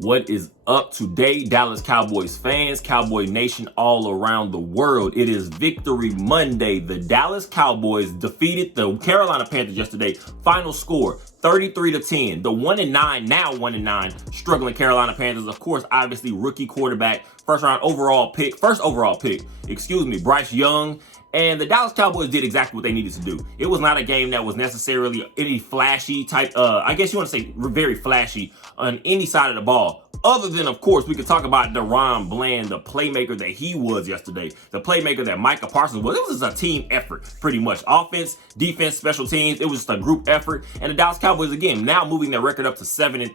What is up today, Dallas Cowboys fans, Cowboy Nation all around the world? It is Victory Monday. The Dallas Cowboys defeated the Carolina Panthers yesterday. Final score, 33-10. The 1-9, now 1-9, struggling Carolina Panthers. Of course, obviously, rookie quarterback, first overall pick, Bryce Young. And the Dallas Cowboys did exactly what they needed to do. It was not a game that was necessarily any flashy type, I guess you want to say very flashy on any side of the ball. Other than, of course, we could talk about DaRon Bland, the playmaker that he was yesterday, the playmaker that Micah Parsons was. It was just a team effort, pretty much. Offense, defense, special teams. It was just a group effort. And the Dallas Cowboys, again, now moving their record up to 7-3,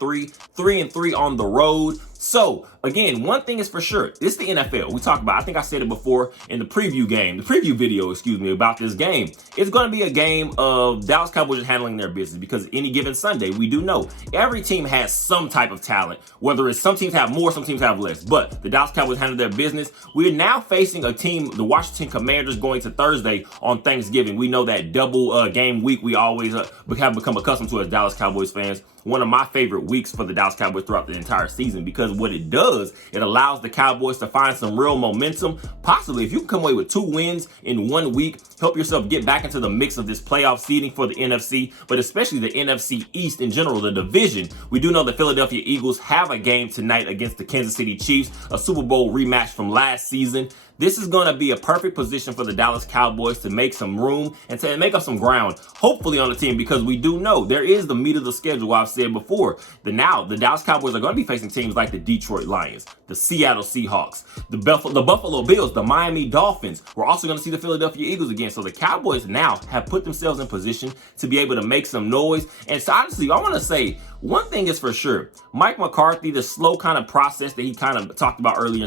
3-3 on the road. So, again, one thing is for sure, it's the NFL. We talked about, I think I said it before in the preview video, about this game. It's going to be a game of Dallas Cowboys just handling their business because any given Sunday, we do know every team has some type of talent, whether it's some teams have more, some teams have less, but the Dallas Cowboys handle their business. We're now facing a team, the Washington Commanders, going to Thursday on Thanksgiving. We know that double game week we always have become accustomed to as Dallas Cowboys fans. One of my favorite weeks for the Dallas Cowboys throughout the entire season, because what it does, it allows the Cowboys to find some real momentum. Possibly, if you can come away with 2 wins in 1 week, help yourself get back into the mix of this playoff seeding for the NFC, but especially the NFC East in general, the division. We do know the Philadelphia Eagles have a game tonight against the Kansas City Chiefs, a Super Bowl rematch from last season. This is going to be a perfect position for the Dallas Cowboys to make some room and to make up some ground, hopefully, on the team, because we do know there is the meat of the schedule. I've said before, the Dallas Cowboys are going to be facing teams like the Detroit Lions, the Seattle Seahawks, the Buffalo Bills, the Miami Dolphins. We're also going to see the Philadelphia Eagles again. So the Cowboys now have put themselves in position to be able to make some noise. And so honestly, I want to say one thing is for sure, Mike McCarthy, the slow kind of process that he kind of talked about early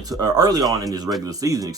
on in this regular season,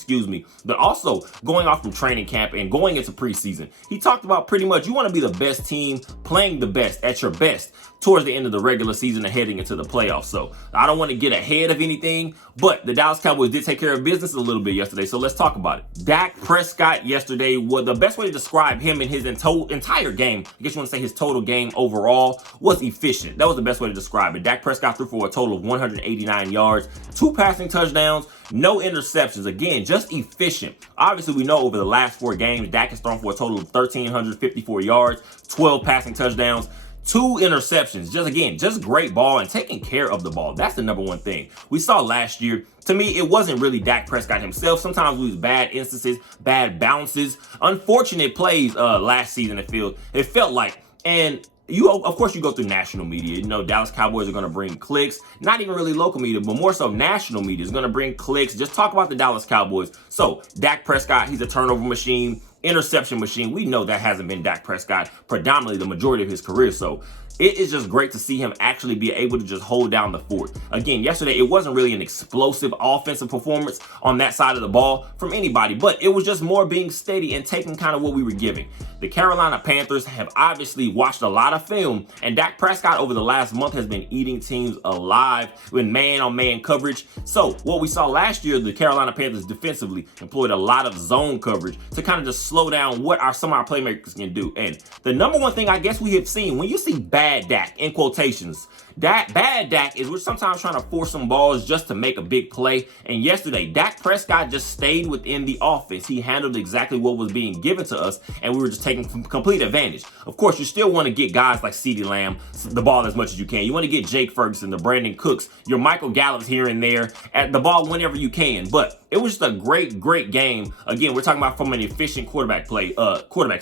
but also going off from training camp and going into preseason. He talked about pretty much you want to be the best team, playing the best at your best towards the end of the regular season and heading into the playoffs. So I don't want to get ahead of anything, but the Dallas Cowboys did take care of business a little bit yesterday. So let's talk about it. Dak Prescott yesterday, was the best way to describe him in his entire game, I guess you want to say his total game overall, was efficient. That was the best way to describe it. Dak Prescott threw for a total of 189 yards, 2 passing touchdowns, no interceptions. Again, just efficient. Obviously, we know over the last 4 games, Dak has thrown for a total of 1,354 yards, 12 passing touchdowns, 2 interceptions. Just great ball and taking care of the ball. That's the number one thing. We saw last year, to me, it wasn't really Dak Prescott himself. Sometimes we lose bad instances, bad bounces, unfortunate plays last season. It felt like. And of course, you go through national media. You know, Dallas Cowboys are going to bring clicks. Not even really local media, but more so national media is going to bring clicks. Just talk about the Dallas Cowboys. So, Dak Prescott, he's a turnover machine, interception machine. We know that hasn't been Dak Prescott predominantly the majority of his career. So, it is just great to see him actually be able to just hold down the fort. Again, yesterday, it wasn't really an explosive offensive performance on that side of the ball from anybody, but it was just more being steady and taking kind of what we were giving. The Carolina Panthers have obviously watched a lot of film, and Dak Prescott over the last month has been eating teams alive with man-on-man coverage. So what we saw last year, the Carolina Panthers defensively employed a lot of zone coverage to kind of just slow down what some of our playmakers can do. And the number one thing I guess we have seen, when you see bad Dak, in quotations, bad Dak is we're sometimes trying to force some balls just to make a big play. And yesterday, Dak Prescott just stayed within the offense. He handled exactly what was being given to us, and we were just taking complete advantage. Of course, you still want to get guys like CeeDee Lamb the ball as much as you can. You want to get Jake Ferguson, the Brandon Cooks, your Michael Gallups here and there at the ball whenever you can. But it was just a great game. Again, we're talking about from an efficient quarterback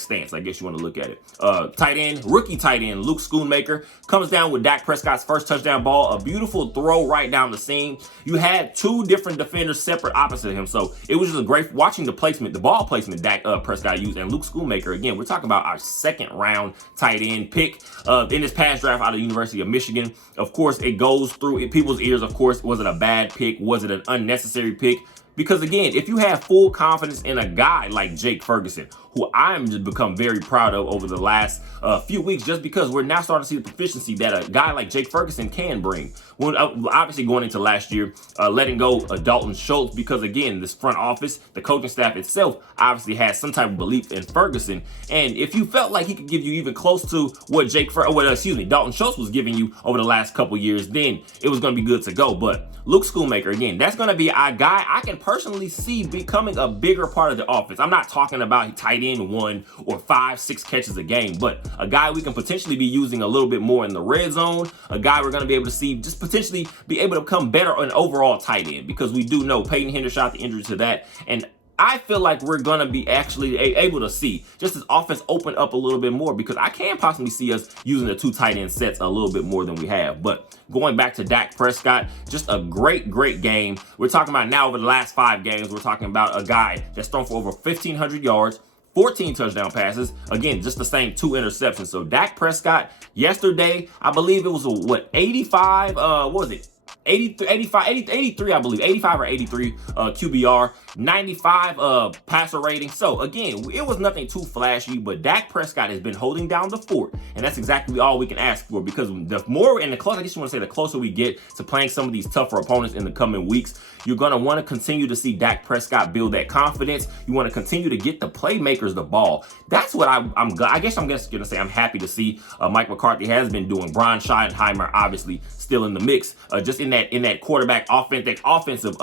stance, I guess you want to look at it. Rookie tight end, Luke Schoonmaker comes down with Dak Prescott's first touchdown ball, a beautiful throw right down the seam. You had 2 different defenders separate opposite of him. So it was just a great watching the ball placement Dak Prescott used. And Luke Schoonmaker, again, we're talking about our 2nd round tight end pick in this past draft out of the University of Michigan. Of course, it goes through people's ears. Of course, was it a bad pick? Was it an unnecessary pick? Because again, if you have full confidence in a guy like Jake Ferguson who I'm just become very proud of over the last few weeks, just because we're now starting to see the proficiency that a guy like Jake Ferguson can bring. When obviously going into last year, letting go Dalton Schultz, because again, this front office, the coaching staff itself, obviously has some type of belief in Ferguson. And if you felt like he could give you even close to what Dalton Schultz was giving you over the last couple years, then it was going to be good to go. But Luke Schoonmaker, again, that's going to be a guy I can personally see becoming a bigger part of the offense. I'm not talking about tight end 1 or 5, 6 catches a game, but a guy we can potentially be using a little bit more in the red zone, a guy we're going to be able to see just potentially be able to become better on overall tight end, because we do know Peyton Hendershot, the injury to that, and I feel like we're going to be actually able to see just this offense open up a little bit more, because I can possibly see us using the 2 tight end sets a little bit more than we have. But going back to Dak Prescott, just a great game. We're talking about now over the last 5 games, we're talking about a guy that's thrown for over 1,500 yards, 14 touchdown passes. Again, just the same 2 interceptions. So Dak Prescott yesterday, I believe it was 85, what was it? 83, I believe, 85 or 83 QBR, 95 passer rating. So again, it was nothing too flashy, but Dak Prescott has been holding down the fort, and that's exactly all we can ask for, because the more and the closer, I guess you want to say, the closer we get to playing some of these tougher opponents in the coming weeks, you're going to want to continue to see Dak Prescott build that confidence. You want to continue to get the playmakers the ball. That's what I guess I'm just going to say I'm happy to see Mike McCarthy has been doing. Brian Schottenheimer obviously still in the mix, just in that quarterback offense, that offensive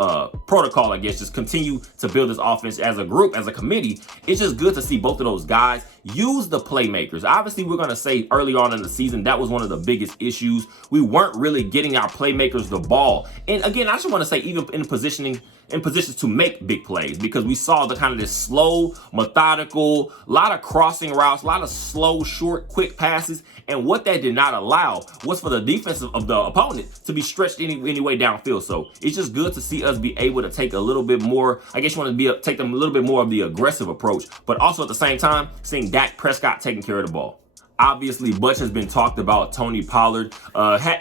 protocol, I guess, just continue to build this offense as a group, as a committee. It's just good to see both of those guys use the playmakers. Obviously, we're going to say early on in the season, that was one of the biggest issues. We weren't really getting our playmakers the ball. And again, I just want to say, even in positions to make big plays, because we saw the kind of this slow, methodical, a lot of crossing routes, a lot of slow, short, quick passes. And what that did not allow was for the defense of the opponent to be stretched any way downfield. So it's just good to see us be able to take a little bit more, I guess you want to take them a little bit more of the aggressive approach, but also at the same time, seeing Dak Prescott taking care of the ball. Obviously, much has been talked about Tony Pollard.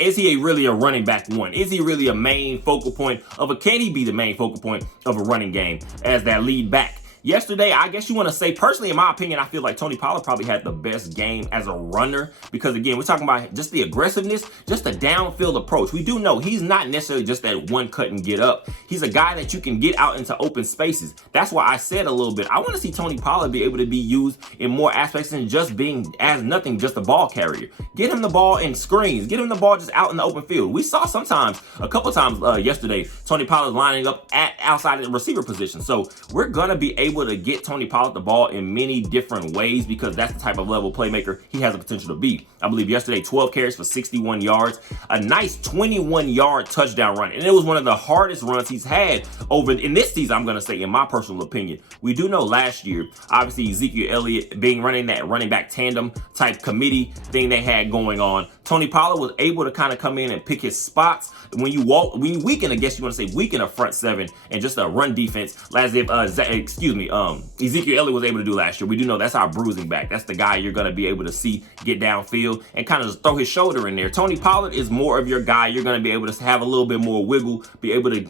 Is he really a running back 1? Is he really a main focal point can he be the main focal point of a running game as that lead back? Yesterday, I guess you want to say, personally, in my opinion, I feel like Tony Pollard probably had the best game as a runner, because again, we're talking about just the aggressiveness, just the downfield approach. We do know he's not necessarily just that one cut and get up. He's a guy that you can get out into open spaces. That's why I said a little bit, I want to see Tony Pollard be able to be used in more aspects than just being just a ball carrier. Get him the ball in screens. Get him the ball just out in the open field. We saw a couple times yesterday, Tony Pollard lining up outside of the receiver position. So we're going to be able to get Tony Pollard the ball in many different ways, because that's the type of level playmaker he has the potential to be. I believe yesterday, 12 carries for 61 yards, a nice 21-yard touchdown run. And it was one of the hardest runs he's had in this season, I'm going to say, in my personal opinion. We do know last year, obviously, Ezekiel Elliott running that running back tandem type committee thing they had going on. Tony Pollard was able to kind of come in and pick his spots. When you weaken, I guess you want to say, weaken a front seven and just a run defense, as if Ezekiel Elliott was able to do last year. We do know that's our bruising back. That's the guy you're going to be able to see get downfield and kind of just throw his shoulder in there. Tony Pollard is more of your guy. You're going to be able to have a little bit more wiggle, be able to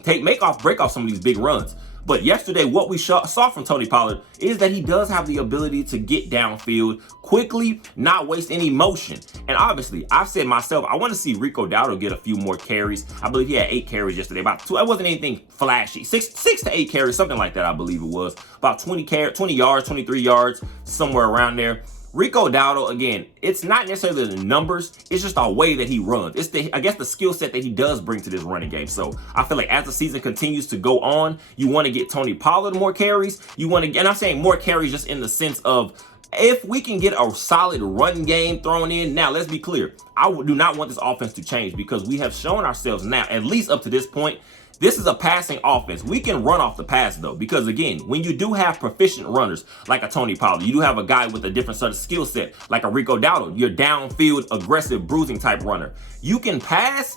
break off some of these big runs. But yesterday, what we saw from Tony Pollard is that he does have the ability to get downfield quickly, not waste any motion. And obviously, I've said myself, I want to see Rico Dowdle get a few more carries. I believe he had 8 carries yesterday. About 2. It wasn't anything flashy. 6 to 8 carries, something like that, I believe it was. About 20 yards, 23 yards, somewhere around there. Rico Dowdle, again, it's not necessarily the numbers, it's just a way that he runs. It's the skill set that he does bring to this running game. So I feel like as the season continues to go on, you want to get Tony Pollard more carries. And I'm saying more carries just in the sense of, if we can get a solid run game thrown in. Now, let's be clear. I do not want this offense to change, because we have shown ourselves now, at least up to this point, this is a passing offense. We can run off the pass, though, because, again, when you do have proficient runners like a Tony Pollard, you do have a guy with a different sort of skill set like a Rico Dowdle, your downfield, aggressive, bruising type runner. You can pass,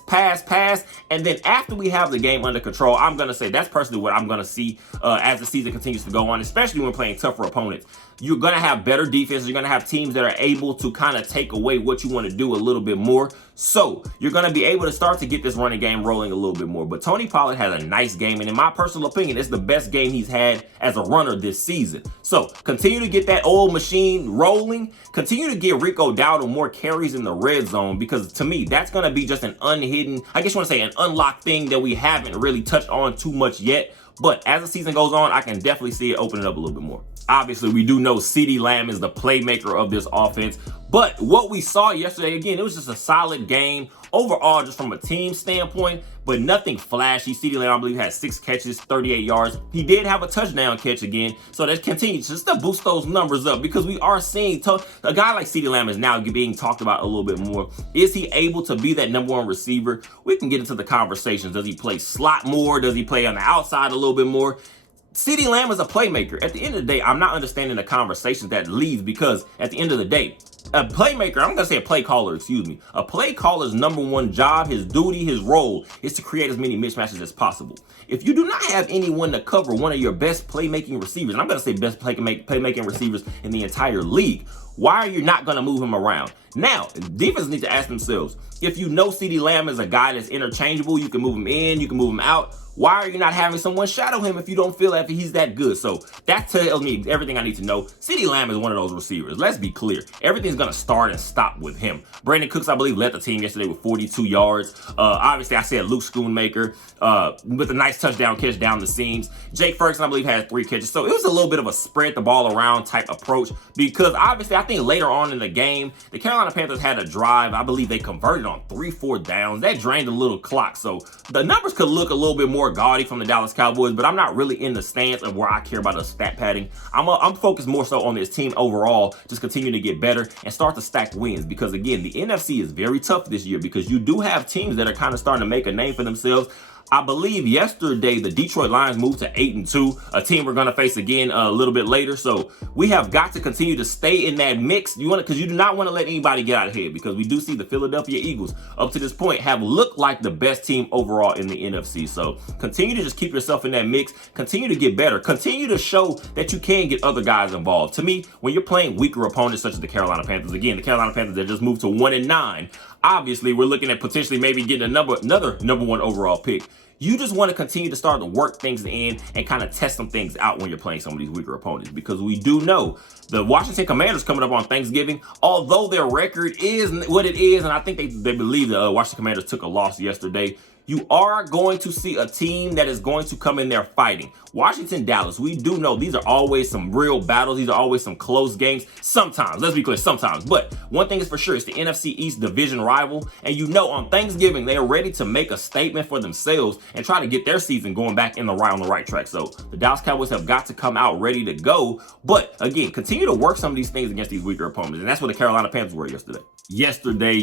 and then after we have the game under control, I'm going to say that's personally what I'm going to see as the season continues to go on, especially when playing tougher opponents. you're going to have better defenses. You're going to have teams that are able to kind of take away what you want to do a little bit more. So you're going to be able to start to get this running game rolling a little bit more. But Tony Pollard had a nice game. And in my personal opinion, it's the best game he's had as a runner this season. So continue to get that old machine rolling. Continue to get Rico Dowdle more carries in the red zone, because to me, that's going to be just an unhidden, I guess you want to say an unlocked thing that we haven't really touched on too much yet. But as the season goes on, I can definitely see it opening up a little bit more. Obviously, we do know CeeDee Lamb is the playmaker of this offense. But what we saw yesterday, again, it was just a solid game overall, just from a team standpoint, but nothing flashy. CeeDee Lamb, I believe, had 6 catches, 38 yards. He did have a touchdown catch again. So that continues just to boost those numbers up, because we are seeing a guy like CeeDee Lamb is now being talked about a little bit more. Is he able to be that #1 receiver? We can get into the conversations. Does he play slot more? Does he play on the outside a little bit more? CeeDee Lamb is a playmaker. At the end of the day, I'm not understanding the conversation that leads, because at the end of the day, a playmaker, I'm going to say a play caller, excuse me. A play caller's #1 job, his duty, his role is to create as many mismatches as possible. If you do not have anyone to cover one of your best playmaking receivers, and I'm going to say best playmaking receivers in the entire league, why are you not going to move him around? Now, defenses need to ask themselves, if you know CeeDee Lamb is a guy that's interchangeable, you can move him in, you can move him out, why are you not having someone shadow him if you don't feel that he's that good? So that tells me everything I need to know. CeeDee Lamb is one of those receivers. Let's be clear. Everything's going to start and stop with him. Brandon Cooks, I believe, led the team yesterday with 42 yards. Obviously, I said Luke Schoonmaker with a nice touchdown catch down the seams. Jake Ferguson, I believe, had 3 catches. So it was a little bit of a spread the ball around type approach, because obviously I think later on in the game, the Carolina Panthers had a drive. I believe they converted on 3 4 downs. That drained a little clock. So the numbers could look a little bit more gaudy from the Dallas Cowboys, but I'm not really in the stance of where I care about the stat padding. I'm focused more so on this team overall, just continue to get better and start to stack wins, because again, the NFC is very tough this year, because you do have teams that are kind of starting to make a name for themselves. I believe yesterday the Detroit Lions moved to 8-2, a team we're going to face again a little bit later. So we have got to continue to stay in that mix. Because you do not want to let anybody get out ahead, because we do see the Philadelphia Eagles up to this point have looked like the best team overall in the NFC. So continue to just keep yourself in that mix, continue to get better, continue to show that you can get other guys involved. To me, when you're playing weaker opponents such as the Carolina Panthers, again, the Carolina Panthers that just moved to 1-9, obviously we're looking at potentially maybe getting another #1 overall pick. You just want to continue to start to work things in and kind of test some things out when you're playing some of these weaker opponents, because we do know the Washington Commanders coming up on Thanksgiving, although their record is what it is, and I think they believe the Washington Commanders took a loss yesterday. You are going to see a team that is going to come in there fighting. Washington, Dallas, we do know these are always some real battles. These are always some close games. Sometimes, let's be clear, sometimes. But one thing is for sure, it's the NFC East division rival. And you know on Thanksgiving, they are ready to make a statement for themselves and try to get their season going back on the right track. So the Dallas Cowboys have got to come out ready to go. But again, continue to work some of these things against these weaker opponents. And that's what the Carolina Panthers were yesterday. Yesterday.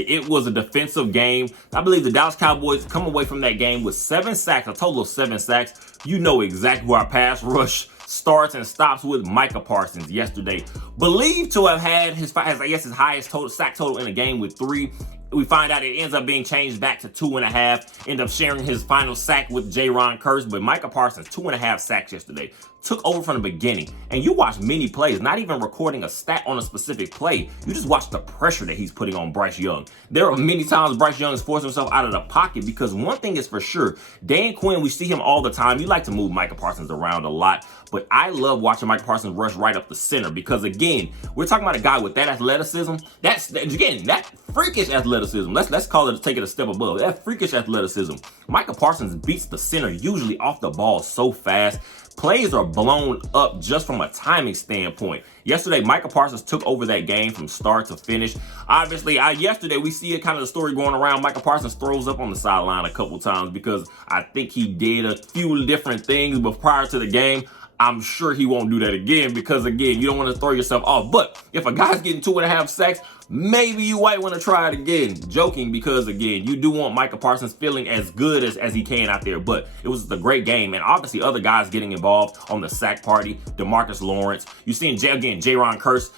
It was a defensive game. I believe the Dallas Cowboys come away from that game with 7 sacks, a total of 7 sacks. You know exactly where our pass rush starts and stops with Micah Parsons yesterday. Believed to have had his highest sack total in a game with 3. We find out it ends up being changed back to 2.5. End up sharing his final sack with Jaron Kearse, but Micah Parsons 2.5 sacks yesterday. Took over from the beginning. And you watch many plays, not even recording a stat on a specific play. You just watch the pressure that he's putting on Bryce Young. There are many times Bryce Young has forced himself out of the pocket, because one thing is for sure, Dan Quinn, we see him all the time. You like to move Micah Parsons around a lot, but I love watching Micah Parsons rush right up the center, because again, we're talking about a guy with that athleticism. That freakish athleticism. Let's call it, take it a step above. That freakish athleticism. Micah Parsons beats the center usually off the ball so fast. Plays are blown up just from a timing standpoint. Yesterday, Micah Parsons took over that game from start to finish. Obviously, yesterday we see kind of the story going around. Micah Parsons throws up on the sideline a couple times, because I think he did a few different things, but prior to the game, I'm sure he won't do that again, because again, you don't want to throw yourself off. But if a guy's getting 2.5 sacks, maybe you might want to try it again. Joking, because again, you do want Micah Parsons feeling as good as he can out there. But it was a great game, and obviously other guys getting involved on the sack party. DeMarcus Lawrence, you seeing Jaron Kearse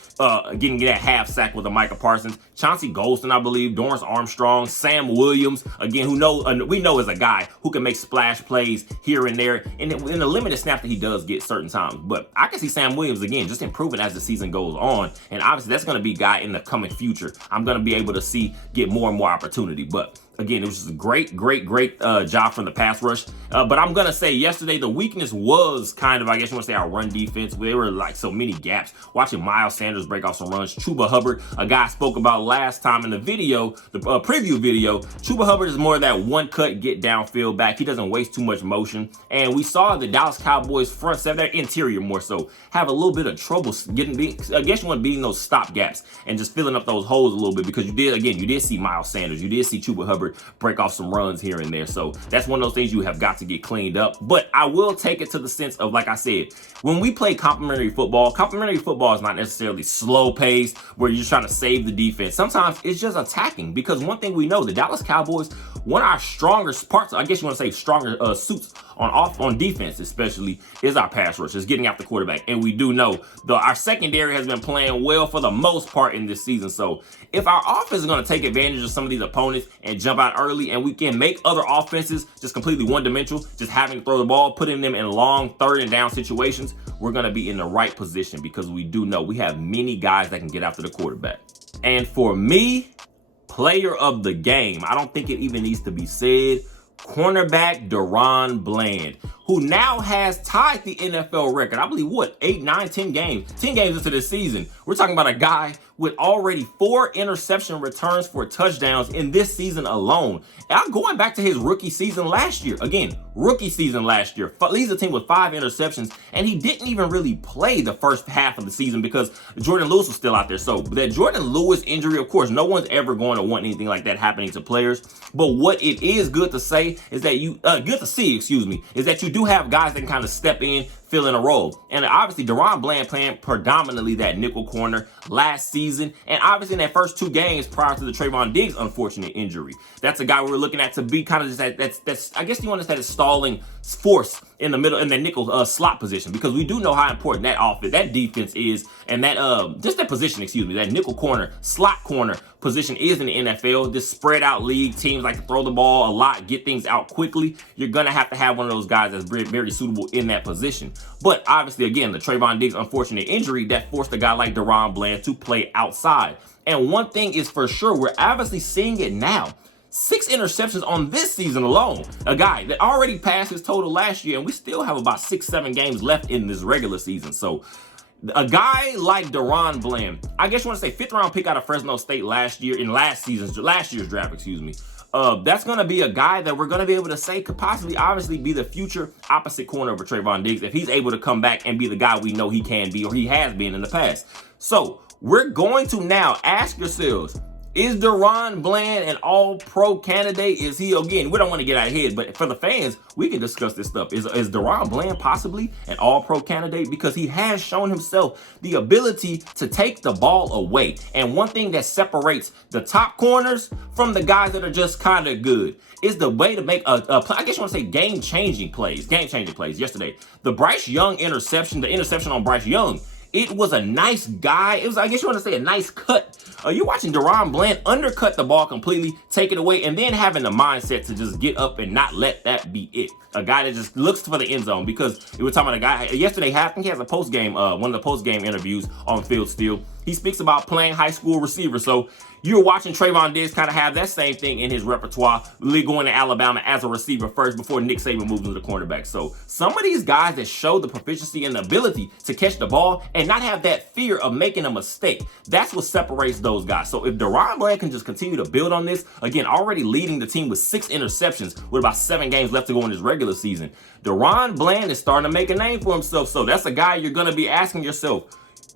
getting that half sack with the Micah Parsons. Chauncey Golston, I believe, Dorrance Armstrong, Sam Williams, again, we know is a guy who can make splash plays here and there in the limited snap that he does get certain times. But I can see Sam Williams again just improving as the season goes on, and obviously that's going to be a guy in the coming future I'm going to be able to see get more and more opportunity. But again, it was just a great job from the pass rush. But I'm going to say yesterday, the weakness was kind of, I guess you want to say, our run defense. There were like so many gaps. Watching Miles Sanders break off some runs. Chuba Hubbard, a guy I spoke about last time in the video, the preview video. Chuba Hubbard is more of that one cut, get downfield back. He doesn't waste too much motion. And we saw the Dallas Cowboys front seven, their interior more so, have a little bit of trouble I guess you want to be in those stop gaps and just filling up those holes a little bit, because you did see Miles Sanders. You did see Chuba Hubbard break off some runs here and there. So that's one of those things you have got to get cleaned up. But I will take it to the sense of, like I said, when we play complementary football is not necessarily slow paced where you're just trying to save the defense. Sometimes it's just attacking, because one thing we know, the Dallas Cowboys, one of our strongest parts, I guess you want to say stronger suits on defense especially, is our pass rush, is getting after the quarterback. And we do know our secondary has been playing well for the most part in this season. So if our offense is going to take advantage of some of these opponents and jump out early, and we can make other offenses just completely one-dimensional, just having to throw the ball, putting them in long third and down situations, we're going to be in the right position, because we do know we have many guys that can get after the quarterback. And for me, player of the game, I don't think it even needs to be said, cornerback DaRon Bland, who now has tied the NFL record. I believe, 8, 9, 10 games. 10 games into this season. We're talking about a guy with already 4 interception returns for touchdowns in this season alone. And I'm going back to his rookie season last year. Again, rookie season last year. Leads the team with 5 interceptions, and he didn't even really play the first half of the season because Jordan Lewis was still out there. So that Jordan Lewis injury, of course, no one's ever going to want anything like that happening to players. But what it is good to say is that is that you do have guys that can kind of step in, fill in a role. And obviously, DaRon Bland playing predominantly that nickel corner last season, and obviously in that first 2 games prior to the Trayvon Diggs unfortunate injury. That's a guy we're looking at to be kind of just that's I guess you want to say the stalling force in the middle, in the nickel slot position, because we do know how important that defense is, and that just that position, that nickel corner, slot corner position is in the NFL. This spread out league, teams like to throw the ball a lot, get things out quickly. You're gonna have to have one of those guys that's very, very suitable in that position. But obviously, again, the Trayvon Diggs unfortunate injury that forced a guy like DaRon Bland to play outside. And one thing is for sure, we're obviously seeing it now. 6 interceptions on this season alone. A guy that already passed his total last year, and we still have about 6-7 games left in this regular season. So a guy like DaRon Bland, I guess you want to say 5th round pick out of Fresno State last year's draft, that's going to be a guy that we're going to be able to say could possibly, obviously, be the future opposite corner of Trayvon Diggs if he's able to come back and be the guy we know he can be, or he has been in the past. So we're going to now ask yourselves, is DaRon Bland an all-pro candidate? Is he, again, we don't want to get out ahead, but for the fans, we can discuss this stuff. Is DaRon Bland possibly an all-pro candidate? Because he has shown himself the ability to take the ball away. And one thing that separates the top corners from the guys that are just kind of good is the way to make I guess you want to say game-changing plays yesterday. The Bryce Young interception, the interception on Bryce Young, it was a nice guy. It was, I guess you want to say, a nice cut. You're watching DaRon Bland undercut the ball completely, take it away, and then having the mindset to just get up and not let that be it. A guy that just looks for the end zone, because we were talking about a guy yesterday. I think he has a post-game, one of the post-game interviews on Field Steel. He speaks about playing high school receiver. So you're watching Trayvon Diggs kind of have that same thing in his repertoire, going to Alabama as a receiver first before Nick Saban moves into the cornerback. So some of these guys that show the proficiency and the ability to catch the ball and not have that fear of making a mistake, that's what separates those guys. So if DaRon Bland can just continue to build on this, again, already leading the team with 6 interceptions with about 7 games left to go in this regular season, DaRon Bland is starting to make a name for himself. So that's a guy you're going to be asking yourself,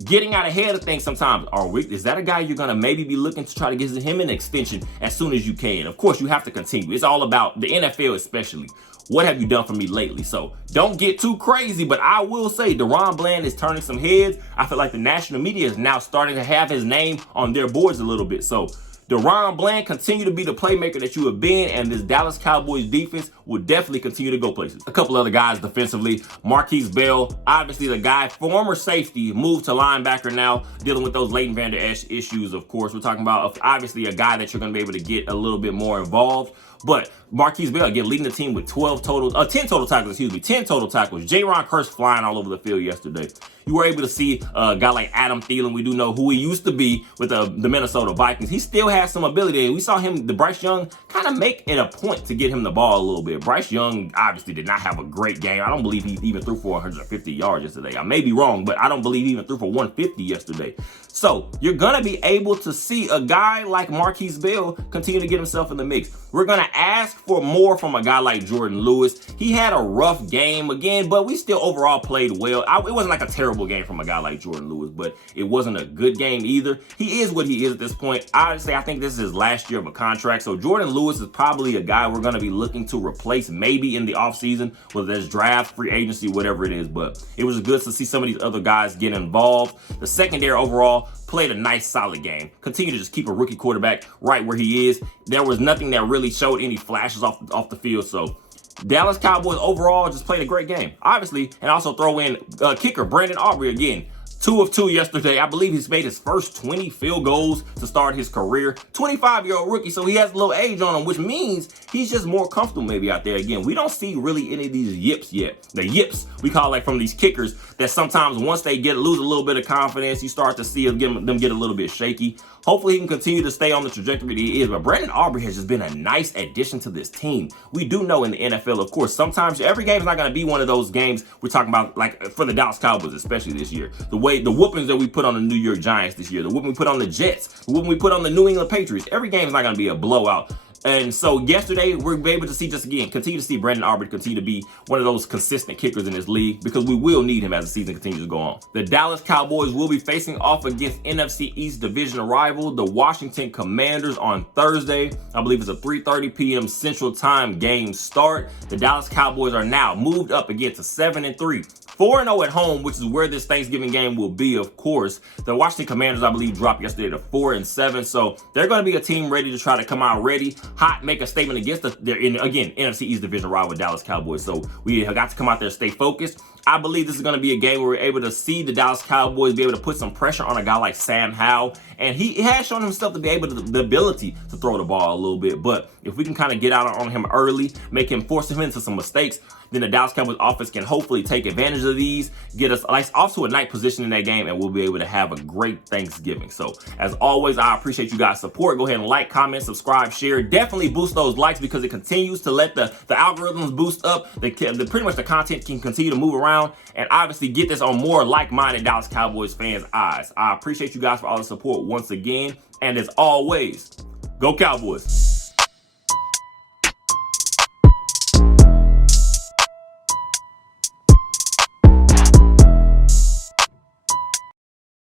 getting out ahead of things sometimes. Is that a guy you're going to maybe be looking to try to get him an extension as soon as you can? Of course, you have to continue. It's all about the NFL especially. What have you done for me lately? So don't get too crazy, but I will say DaRon Bland is turning some heads. I feel like the national media is now starting to have his name on their boards a little bit. So DaRon Bland, continue to be the playmaker that you have been, and this Dallas Cowboys defense will definitely continue to go places. A couple other guys defensively, Marquise Bell, obviously the guy, former safety, moved to linebacker now, dealing with those Leighton Vander Esch issues, of course. We're talking about, obviously, a guy that you're going to be able to get a little bit more involved. But Marquise Bell, again, leading the team with 10 total tackles. Jaron Kearse flying all over the field yesterday. You were able to see a guy like Adam Thielen. We do know who he used to be with the Minnesota Vikings. He still has some ability. We saw him, Bryce Young, kind of make it a point to get him the ball a little bit. Bryce Young obviously did not have a great game. I don't believe he even threw for 150 yards yesterday. I may be wrong, but I don't believe he even threw for 150 yesterday. So you're going to be able to see a guy like Marquise Bell continue to get himself in the mix. We're going to ask for more from a guy like Jordan Lewis. He had a rough game again, but we still overall played well. It wasn't like a terrible game from a guy like Jordan Lewis, but it wasn't a good game either. He is what he is at this point. Honestly, I think this is his last year of a contract. So Jordan Lewis is probably a guy we're going to be looking to replace maybe in the offseason, whether that's draft, free agency, whatever it is. But it was good to see some of these other guys get involved. The secondary overall played a nice, solid game. Continue to just keep a rookie quarterback right where he is. There was nothing that really showed any flashes off the field. So Dallas Cowboys overall just played a great game, obviously, and also throw in kicker Brandon Aubrey again. 2 of 2 yesterday. I believe he's made his first 20 field goals to start his career. 25-year-old rookie, so he has a little age on him, which means he's just more comfortable maybe out there. Again, we don't see really any of these yips yet. The yips, we call like from these kickers, that sometimes once they lose a little bit of confidence, you start to see them get a little bit shaky. Hopefully he can continue to stay on the trajectory that he is. But Brandon Aubrey has just been a nice addition to this team. We do know in the NFL, of course, sometimes every game is not going to be one of those games we're talking about, like for the Dallas Cowboys, especially this year. The whoopings that we put on the New York Giants this year, the whooping we put on the Jets, the whooping we put on the New England Patriots, every game is not going to be a blowout. And so yesterday, we're able to see, just again, continue to see Brandon Aubrey continue to be one of those consistent kickers in this league, because we will need him as the season continues to go on. The Dallas Cowboys will be facing off against NFC East division rival, the Washington Commanders, on Thursday. I believe it's a 3:30 p.m. Central Time game start. The Dallas Cowboys are now moved up again to 7-3. 4-0 at home, which is where this Thanksgiving game will be, of course. The Washington Commanders, I believe, dropped yesterday to 4-7. So they're going to be a team ready to try to come out ready, hot, make a statement against their NFC East division rival Dallas Cowboys. So we have got to come out there and stay focused. I believe this is going to be a game where we're able to see the Dallas Cowboys be able to put some pressure on a guy like Sam Howell. And he has shown himself to be able to, the ability to throw the ball a little bit. But if we can kind of get out on him early, force him into some mistakes, then the Dallas Cowboys offense can hopefully take advantage of these, get us off to a nice position in that game, and we'll be able to have a great Thanksgiving. So as always, I appreciate you guys' support. Go ahead and like, comment, subscribe, share. Definitely boost those likes, because it continues to let the algorithms boost up. Pretty much the content can continue to move around, and obviously get this on more like-minded Dallas Cowboys fans' eyes. I appreciate you guys for all the support once again. And as always, go Cowboys.